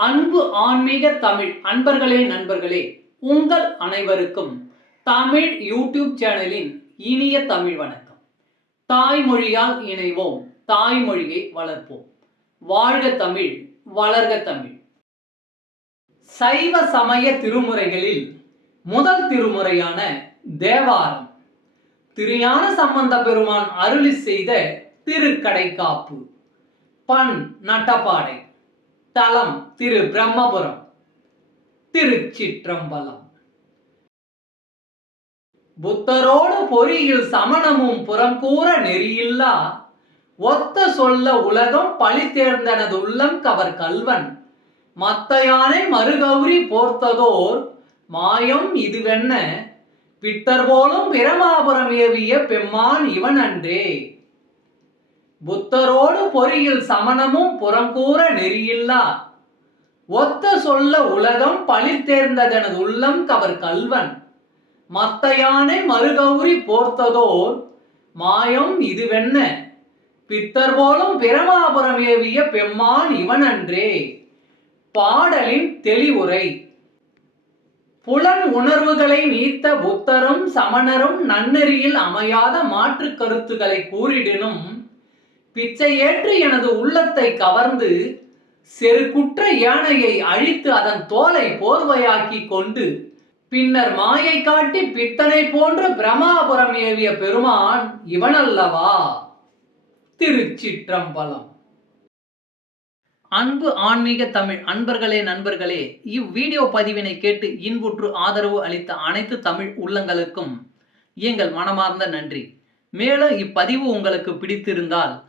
அன்பு ஆன்மீக தமிழ் அன்பர்களே நண்பர்களே உங்கள் அனைவருக்கும் தமிழ் யூடியூப் சேனலின் இனிய தமிழ் வணக்கம். தாய்மொழியால் இணைவோம் தாய்மொழியை வளர்ப்போம். வாழ்க தமிழ் வளர்க தமிழ். சைவ சமய திருமுறைகளில் முதல் திருமுறையான தேவாரம். திருஞான சம்பந்த பெருமான் அருளி செய்த திருக்கடைக்காப்பு. பண் நட்டப்பாடை. தலம் திரு பிரம்மபுரம். திருச்சிற்றம்பலம். புத்தரோடு பொறியில் சமணமும் புறங்கூற நெறியில்லா ஒத்த சொல்ல உலகம் பழி தேர்ந்தனது உள்ளம் கவர் கல்வன். மத்தையானை மறுகௌரி போர்த்ததோர் மாயம் இதுவென்ன? பித்தர் போலும் பிரமாபுரம் ஏவிய பெம்மான் இவன் அன்றே புத்தரோடு பொறியில் சமணமும் புறங்கூற நெறியில்லா. ஒத்த சொல்ல உலகம் பழி தேர்ந்ததனது உள்ளம் கவர் கல்வன். மத்தையானை மறுகௌரி போர்த்ததோர் மாயம் இதுவென்ன? பித்தர் போலும் பிரமாபுரம் ஏவிய பெம்மான் இவன் அன்றே பாடலின் தெளிவுரை. புலன் உணர்வுகளை நீத்த புத்தரும் சமணரும் நன்னெறியில் அமையாத மாற்றுக் கருத்துக்களை கூறிடினும் பிச்சை ஏற்று எனது உள்ளத்தை கவர்ந்து செருக்குற்ற யானையை அழித்து அதன் தோலை போர்வையாக்கி கொண்டு பின்னர் மாயை காட்டி பித்தனை போன்ற பிரமாபுரம் ஏவிய பெருமான் இவனல்லவா? திருச்சிற்றம்பலம். அன்பு ஆன்மீக தமிழ் அன்பர்களே நண்பர்களே இவ்வீடியோ பதிவினை கேட்டு இன்புற்று ஆதரவு அளித்த அனைத்து தமிழ் உள்ளங்களுக்கும் எங்கள் மனமார்ந்த நன்றி. மேலும் இப்பதிவு உங்களுக்கு பிடித்திருந்தால்